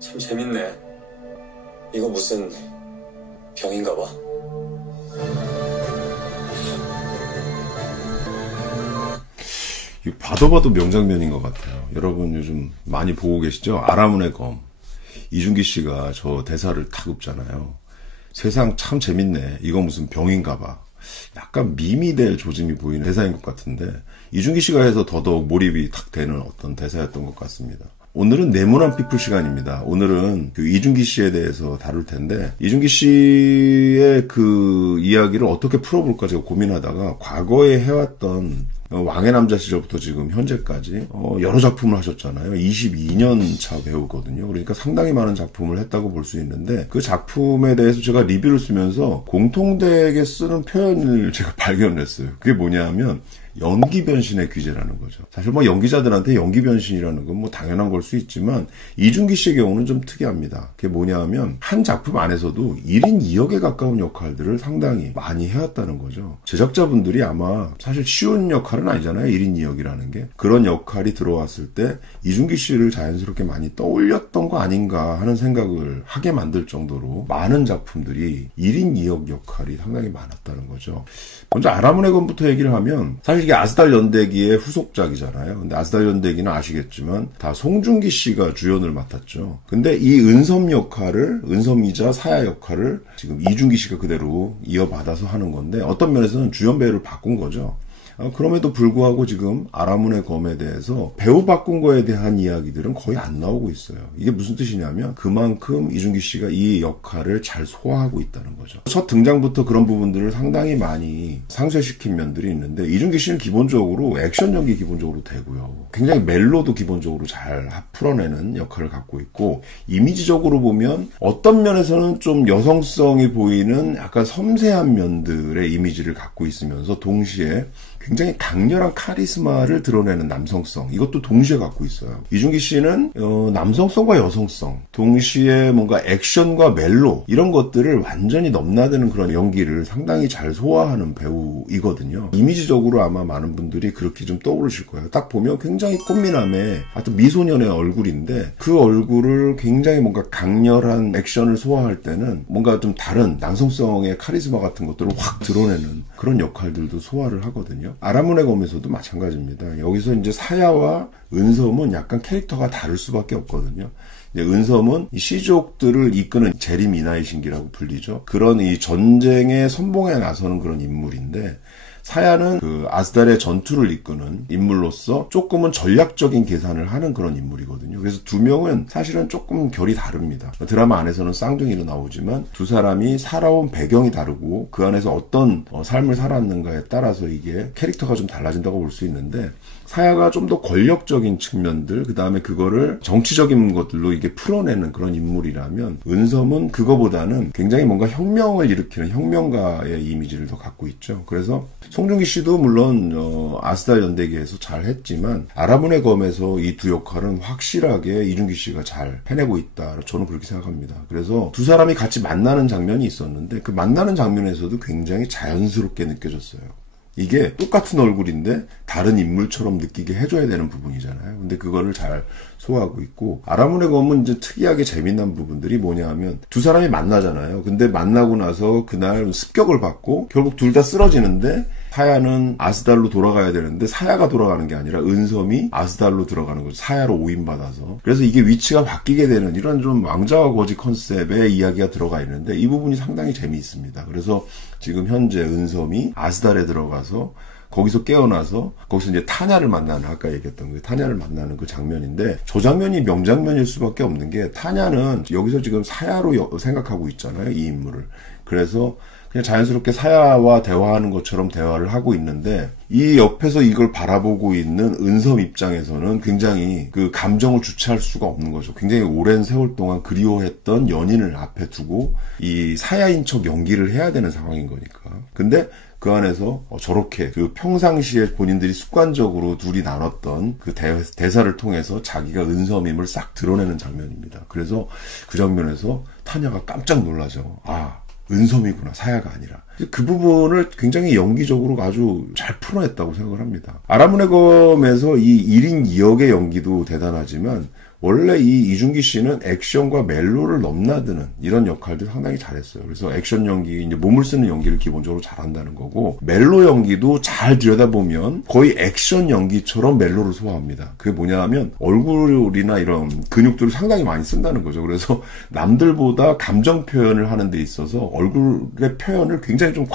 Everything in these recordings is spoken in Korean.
참 재밌네. 이거 무슨 병인가 봐. 봐도 봐도 명장면인 것 같아요. 여러분 요즘 많이 보고 계시죠? 아라문의 검. 이준기 씨가 저 대사를 탁 읊잖아요. 세상 참 재밌네. 이거 무슨 병인가 봐. 약간 밈이 될 조짐이 보이는 대사인 것 같은데 이준기 씨가 해서 더더욱 몰입이 탁 되는 어떤 대사였던 것 같습니다. 오늘은 네모난 피플 시간입니다. 오늘은 그 이준기 씨에 대해서 다룰 텐데 이준기 씨의 그 이야기를 어떻게 풀어볼까 제가 고민하다가 과거에 해왔던 왕의 남자 시절부터 지금 현재까지 여러 작품을 하셨잖아요. 22년 차 배우거든요. 그러니까 상당히 많은 작품을 했다고 볼 수 있는데 그 작품에 대해서 제가 리뷰를 쓰면서 공통되게 쓰는 표현을 제가 발견했어요. 그게 뭐냐면 연기 변신의 귀재라는 거죠. 사실 뭐 연기자들한테 연기 변신이라는 건 뭐 당연한 걸 수 있지만 이준기 씨의 경우는 좀 특이합니다. 그게 뭐냐면 한 작품 안에서도 1인 2역에 가까운 역할들을 상당히 많이 해왔다는 거죠. 제작자분들이 아마 사실 쉬운 역할은 아니잖아요. 1인 2역이라는 게. 그런 역할이 들어왔을 때 이준기 씨를 자연스럽게 많이 떠올렸던 거 아닌가 하는 생각을 하게 만들 정도로 많은 작품들이 1인 2역 역할이 상당히 많았다는 거죠. 먼저 아라문의 검부터 얘기를 하면 사실 이게 아스달 연대기의 후속작이잖아요. 근데 아스달 연대기는 아시겠지만 다 송중기 씨가 주연을 맡았죠. 근데 이 은섬 역할을 은섬이자 사야 역할을 지금 이준기 씨가 그대로 이어받아서 하는 건데 어떤 면에서는 주연 배우를 바꾼 거죠. 그럼에도 불구하고 지금 아라문의 검에 대해서 배우 바꾼 거에 대한 이야기들은 거의 안 나오고 있어요. 이게 무슨 뜻이냐면 그만큼 이준기 씨가 이 역할을 잘 소화하고 있다는 거죠. 첫 등장부터 그런 부분들을 상당히 많이 상쇄시킨 면들이 있는데 이준기 씨는 기본적으로 액션 연기 기본적으로 되고요. 굉장히 멜로도 기본적으로 잘 풀어내는 역할을 갖고 있고 이미지적으로 보면 어떤 면에서는 좀 여성성이 보이는 약간 섬세한 면들의 이미지를 갖고 있으면서 동시에 굉장히 강렬한 카리스마를 드러내는 남성성 이것도 동시에 갖고 있어요. 이준기 씨는 남성성과 여성성 동시에 뭔가 액션과 멜로 이런 것들을 완전히 넘나드는 그런 연기를 상당히 잘 소화하는 배우이거든요. 이미지적으로 아마 많은 분들이 그렇게 좀 떠오르실 거예요. 딱 보면 굉장히 꽃미남의 하여튼 미소년의 얼굴인데 그 얼굴을 굉장히 뭔가 강렬한 액션을 소화할 때는 뭔가 좀 다른 남성성의 카리스마 같은 것들을 확 드러내는 그런 역할들도 소화를 하거든요. 아라문의 검에서도 마찬가지입니다. 여기서 이제 사야와 은섬은 약간 캐릭터가 다를 수밖에 없거든요. 은섬은 이 시족들을 이끄는 재림 이나이신기라고 불리죠. 그런 이 전쟁의 선봉에 나서는 그런 인물인데 사야는 그 아스달의 전투를 이끄는 인물로서 조금은 전략적인 계산을 하는 그런 인물이거든요. 그래서 두 명은 사실은 조금 결이 다릅니다. 드라마 안에서는 쌍둥이로 나오지만 두 사람이 살아온 배경이 다르고 그 안에서 어떤 삶을 살았는가에 따라서 이게 캐릭터가 좀 달라진다고 볼 수 있는데 사야가 좀 더 권력적인 측면들 그 다음에 그거를 정치적인 것들로 이게 풀어내는 그런 인물이라면 은섬은 그거보다는 굉장히 뭔가 혁명을 일으키는 혁명가의 이미지를 더 갖고 있죠. 그래서 송중기 씨도 물론 아스달 연대기에서 잘 했지만 아라문의 검에서 이 두 역할은 확실하게 이준기 씨가 잘 해내고 있다. 저는 그렇게 생각합니다. 그래서 두 사람이 같이 만나는 장면이 있었는데 그 만나는 장면에서도 굉장히 자연스럽게 느껴졌어요. 이게 똑같은 얼굴인데 다른 인물처럼 느끼게 해줘야 되는 부분이잖아요. 근데 그거를 잘 소화하고 있고 아라문의 검은 이제 특이하게 재미난 부분들이 뭐냐 하면 두 사람이 만나잖아요. 근데 만나고 나서 그날 습격을 받고 결국 둘 다 쓰러지는데 사야는 아스달로 돌아가야 되는데 사야가 돌아가는 게 아니라 은섬이 아스달로 들어가는 거죠. 사야로 오인받아서. 그래서 이게 위치가 바뀌게 되는 이런 좀 왕자와 거지 컨셉의 이야기가 들어가 있는데 이 부분이 상당히 재미있습니다. 그래서 지금 현재 은섬이 아스달에 들어가서 거기서 깨어나서 거기서 이제 타냐를 만나는 아까 얘기했던 그 타냐를 만나는 그 장면인데 저 장면이 명장면일 수밖에 없는 게 타냐는 여기서 지금 사야로 생각하고 있잖아요. 이 인물을. 그래서 그냥 자연스럽게 사야와 대화하는 것처럼 대화를 하고 있는데 이 옆에서 이걸 바라보고 있는 은섬 입장에서는 굉장히 그 감정을 주체할 수가 없는 거죠. 굉장히 오랜 세월 동안 그리워했던 연인을 앞에 두고 이 사야인 척 연기를 해야 되는 상황인 거니까. 근데 그 안에서 저렇게 그 평상시에 본인들이 습관적으로 둘이 나눴던 그 대사를 통해서 자기가 은섬임을 싹 드러내는 장면입니다. 그래서 그 장면에서 타냐가 깜짝 놀라죠. 아, 은섬이구나, 사야가 아니라. 그 부분을 굉장히 연기적으로 아주 잘 풀어냈다고 생각을 합니다. 아라문의 검에서 이 1인 2역의 연기도 대단하지만 원래 이 이준기 씨는 액션과 멜로를 넘나드는 이런 역할들 상당히 잘했어요. 그래서 액션 연기, 이제 몸을 쓰는 연기를 기본적으로 잘한다는 거고, 멜로 연기도 잘 들여다보면 거의 액션 연기처럼 멜로를 소화합니다. 그게 뭐냐 하면 얼굴이나 이런 근육들을 상당히 많이 쓴다는 거죠. 그래서 남들보다 감정 표현을 하는 데 있어서 얼굴의 표현을 굉장히 좀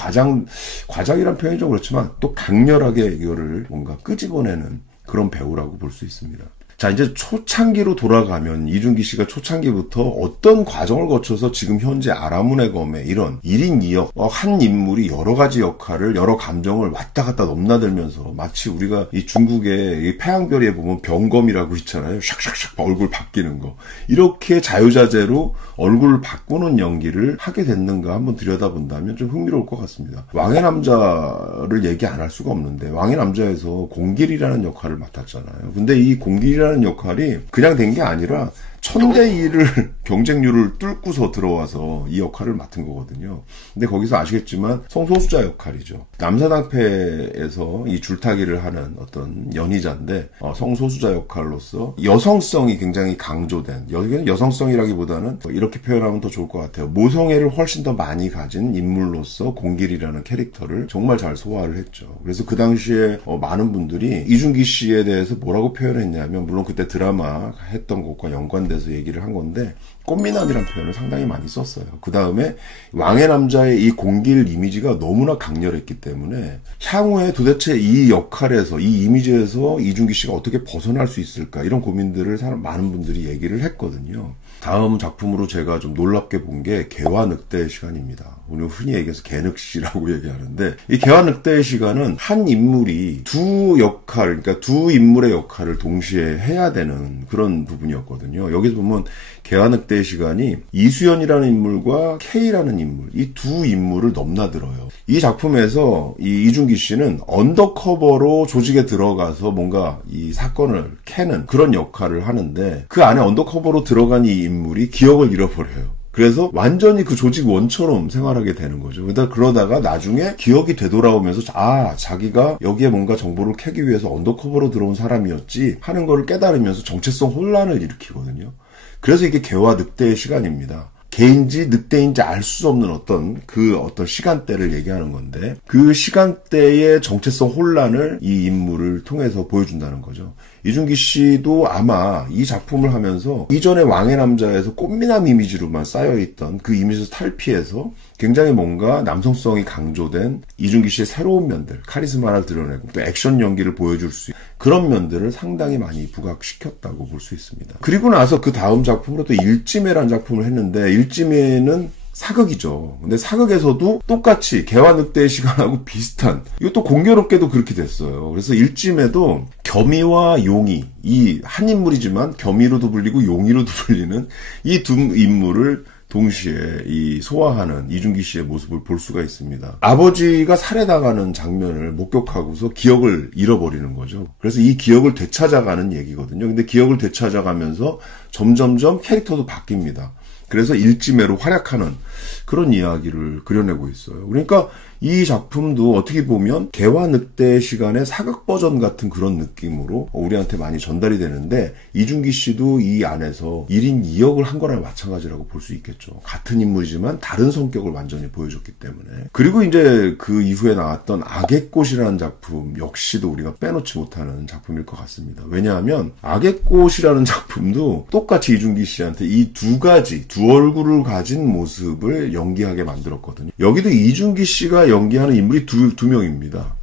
과장이란 표현이 좀 그렇지만 또 강렬하게 이거를 뭔가 끄집어내는 그런 배우라고 볼 수 있습니다. 자, 이제 초창기로 돌아가면 이준기 씨가 초창기부터 어떤 과정을 거쳐서 지금 현재 아라문의 검에 이런 1인 2역, 한 인물이 여러 가지 역할을, 여러 감정을 왔다 갔다 넘나들면서 마치 우리가 이 중국의 이 태양별에 보면 병검이라고 있잖아요. 샥샥샥 얼굴 바뀌는 거. 이렇게 자유자재로 얼굴을 바꾸는 연기를 하게 됐는가 한번 들여다본다면 좀 흥미로울 것 같습니다. 왕의 남자를 얘기 안 할 수가 없는데, 왕의 남자에서 공길이라는 역할을 맡았잖아요. 근데 이 공길이라는 역할이 그냥 된 게 아니라 1000대1을 경쟁률을 뚫고서 들어와서 이 역할을 맡은 거거든요. 근데 거기서 아시겠지만 성소수자 역할이죠. 남사당패에서 이 줄타기를 하는 어떤 연희자인데 성소수자 역할로서 여성성이 굉장히 강조된, 여성성이라기보다는 이렇게 표현하면 더 좋을 것 같아요. 모성애를 훨씬 더 많이 가진 인물로서 공길이라는 캐릭터를 정말 잘 소화를 했죠. 그래서 그 당시에 많은 분들이 이준기 씨에 대해서 뭐라고 표현했냐면, 물론 그때 드라마 했던 것과 연관돼서 얘기를 한 건데, 꽃미남이라는 표현을 상당히 많이 썼어요. 그 다음에 왕의 남자의 이 공길 이미지가 너무나 강렬했기 때문에 향후에 도대체 이 역할에서, 이 이미지에서 이준기 씨가 어떻게 벗어날 수 있을까, 이런 고민들을 많은 분들이 얘기를 했거든요. 다음 작품으로 제가 좀 놀랍게 본 게 개화늑대의 시간입니다. 우리 흔히 얘기해서 개늑시라고 얘기하는데, 이 개화늑대의 시간은 한 인물이 두 역할, 그러니까 두 인물의 역할을 동시에 해야 되는 그런 부분이었거든요. 여기서 보면 개화늑대의 시간이 이수연이라는 인물과 K라는 인물, 이 두 인물을 넘나들어요. 이 작품에서 이 이준기 씨는 언더커버로 조직에 들어가서 뭔가 이 사건을 캐는 그런 역할을 하는데, 그 안에 언더커버로 들어간 이 인물이 기억을 잃어버려요. 그래서 완전히 그 조직 원처럼 생활하게 되는 거죠. 그러다가 나중에 기억이 되돌아오면서 자기가 여기에 뭔가 정보를 캐기 위해서 언더커버로 들어온 사람이었지 하는 거를 깨달으면서 정체성 혼란을 일으키거든요. 그래서 이게 개와 늑대의 시간입니다. 개인지 늑대인지 알 수 없는 어떤 시간대를 얘기하는 건데, 그 시간대의 정체성 혼란을 이 인물을 통해서 보여준다는 거죠. 이준기 씨도 아마 이 작품을 하면서 이전에 왕의 남자에서 꽃미남 이미지로만 쌓여있던 그 이미지에서 탈피해서 굉장히 뭔가 남성성이 강조된 이준기 씨의 새로운 면들, 카리스마를 드러내고 또 액션 연기를 보여줄 수 있는 그런 면들을 상당히 많이 부각시켰다고 볼 수 있습니다. 그리고 나서 그 다음 작품으로 또 일지매라는 작품을 했는데, 일지매는 사극이죠. 근데 사극에서도 똑같이 개와 늑대의 시간하고 비슷한, 이것도 공교롭게도 그렇게 됐어요. 그래서 일지매도 겸이와 용이, 이 한 인물이지만 겸이로도 불리고 용이로도 불리는 이 두 인물을 동시에 이 소화하는 이준기 씨의 모습을 볼 수가 있습니다. 아버지가 살해당하는 장면을 목격하고서 기억을 잃어버리는 거죠. 그래서 이 기억을 되찾아가는 얘기거든요. 근데 기억을 되찾아가면서 점점점 캐릭터도 바뀝니다. 그래서 일지매로 활약하는 그런 이야기를 그려내고 있어요. 그러니까 이 작품도 어떻게 보면 개와 늑대의 시간의 사극 버전 같은 그런 느낌으로 우리한테 많이 전달이 되는데, 이준기 씨도 이 안에서 1인 2역을 한 거랑 마찬가지라고 볼 수 있겠죠. 같은 인물이지만 다른 성격을 완전히 보여줬기 때문에. 그리고 이제 그 이후에 나왔던 악의 꽃이라는 작품 역시도 우리가 빼놓지 못하는 작품일 것 같습니다. 왜냐하면 악의 꽃이라는 작품도 똑같이 이준기 씨한테 이 두 얼굴을 가진 모습을 연기하게 만들었거든요. 여기도 이준기 씨가 연기하는 인물이 두 명입니다.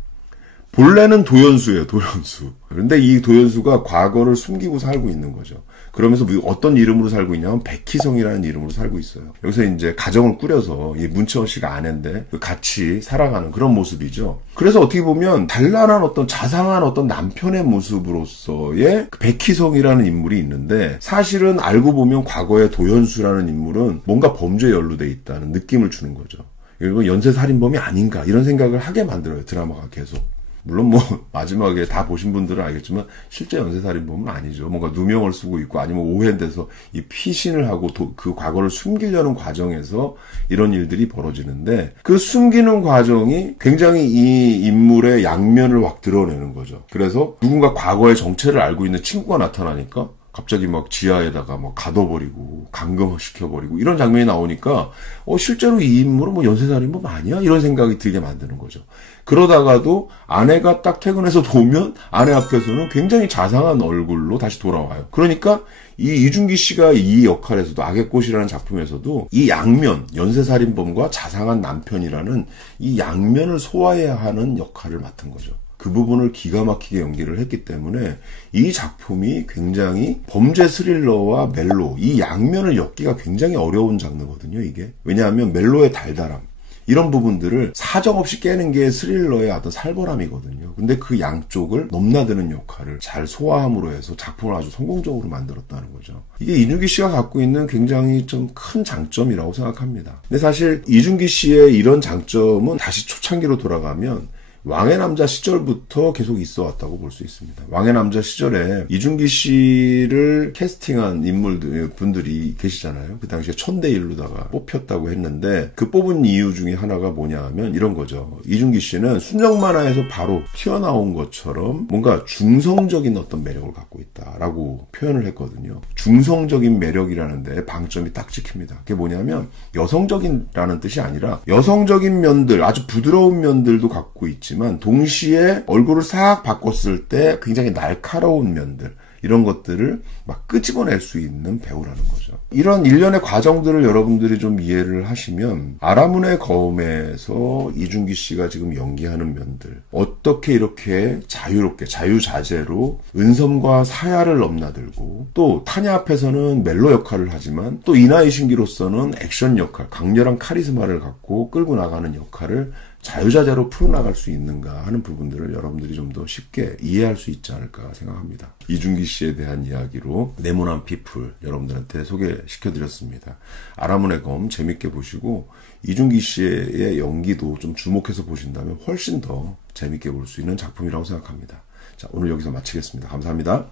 본래는 도연수예요, 도연수. 그런데 이 도연수가 과거를 숨기고 살고 있는 거죠. 그러면서 어떤 이름으로 살고 있냐면 백희성이라는 이름으로 살고 있어요. 여기서 이제 가정을 꾸려서 이 문채원 씨가 아내인데 같이 살아가는 그런 모습이죠. 그래서 어떻게 보면 단란한 어떤 자상한 어떤 남편의 모습으로서의 백희성이라는 인물이 있는데, 사실은 알고 보면 과거의 도연수라는 인물은 뭔가 범죄에 연루돼 있다는 느낌을 주는 거죠. 이거 연쇄살인범이 아닌가 이런 생각을 하게 만들어요, 드라마가 계속. 물론 마지막에 다 보신 분들은 알겠지만 실제 연쇄살인범은 아니죠. 뭔가 누명을 쓰고 있고 아니면 오해돼서 이 피신을 하고 그 과거를 숨기려는 과정에서 이런 일들이 벌어지는데, 그 숨기는 과정이 굉장히 이 인물의 양면을 확 드러내는 거죠. 그래서 누군가 과거의 정체를 알고 있는 친구가 나타나니까 갑자기 막 지하에다가 뭐 가둬버리고 감금시켜버리고 이런 장면이 나오니까 실제로 이 인물은 뭐 연쇄살인범 아니야? 이런 생각이 들게 만드는 거죠. 그러다가도 아내가 딱 퇴근해서 오면 아내 앞에서는 굉장히 자상한 얼굴로 다시 돌아와요. 그러니까 이 이준기 씨가 이 역할에서도 악의 꽃이라는 작품에서도 이 양면, 연쇄살인범과 자상한 남편이라는 이 양면을 소화해야 하는 역할을 맡은 거죠. 그 부분을 기가 막히게 연기를 했기 때문에 이 작품이 굉장히 범죄 스릴러와 멜로, 이 양면을 엮기가 굉장히 어려운 장르거든요, 이게. 왜냐하면 멜로의 달달함, 이런 부분들을 사정없이 깨는 게 스릴러의 어떤 살벌함이거든요. 근데 그 양쪽을 넘나드는 역할을 잘 소화함으로 해서 작품을 아주 성공적으로 만들었다는 거죠. 이게 이준기 씨가 갖고 있는 굉장히 좀 큰 장점이라고 생각합니다. 근데 사실 이준기 씨의 이런 장점은 다시 초창기로 돌아가면 왕의 남자 시절부터 계속 있어 왔다고 볼 수 있습니다. 왕의 남자 시절에 이준기 씨를 캐스팅한 분들이 계시잖아요. 그 당시에 1000대1로다가 뽑혔다고 했는데 그 뽑은 이유 중에 하나가 뭐냐 하면 이런 거죠. 이준기 씨는 순정만화에서 바로 튀어나온 것처럼 뭔가 중성적인 어떤 매력을 갖고 있다라고 표현을 했거든요. 중성적인 매력이라는 데 방점이 딱 찍힙니다. 그게 뭐냐면 여성적인라는 뜻이 아니라 여성적인 면들, 아주 부드러운 면들도 갖고 있지 지만 동시에 얼굴을 싹 바꿨을 때 굉장히 날카로운 면들, 이런 것들을 막 끄집어낼 수 있는 배우라는 거죠. 이런 일련의 과정들을 여러분들이 좀 이해를 하시면 아라문의 검에서 이준기 씨가 지금 연기하는 면들, 어떻게 이렇게 자유롭게 자유자재로 은섬과 사야를 넘나들고 또 타냐 앞에서는 멜로 역할을 하지만 또 이나이 신기로서는 액션 역할, 강렬한 카리스마를 갖고 끌고 나가는 역할을 자유자재로 풀어나갈 수 있는가 하는 부분들을 여러분들이 좀 더 쉽게 이해할 수 있지 않을까 생각합니다. 이준기 씨에 대한 이야기로 네모난 피플 여러분들한테 소개시켜드렸습니다. 아라문의 검 재밌게 보시고 이준기 씨의 연기도 좀 주목해서 보신다면 훨씬 더 재밌게 볼 수 있는 작품이라고 생각합니다. 자, 오늘 여기서 마치겠습니다. 감사합니다.